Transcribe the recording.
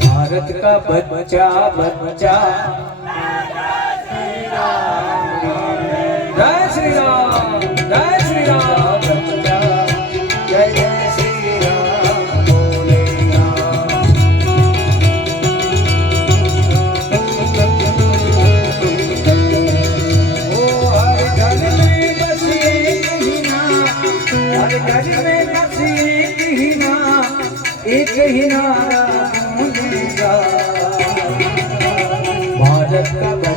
भारत का बच्चा बच्चा। घर में बस एक हीरा एक हीरा मुझेगा भारत का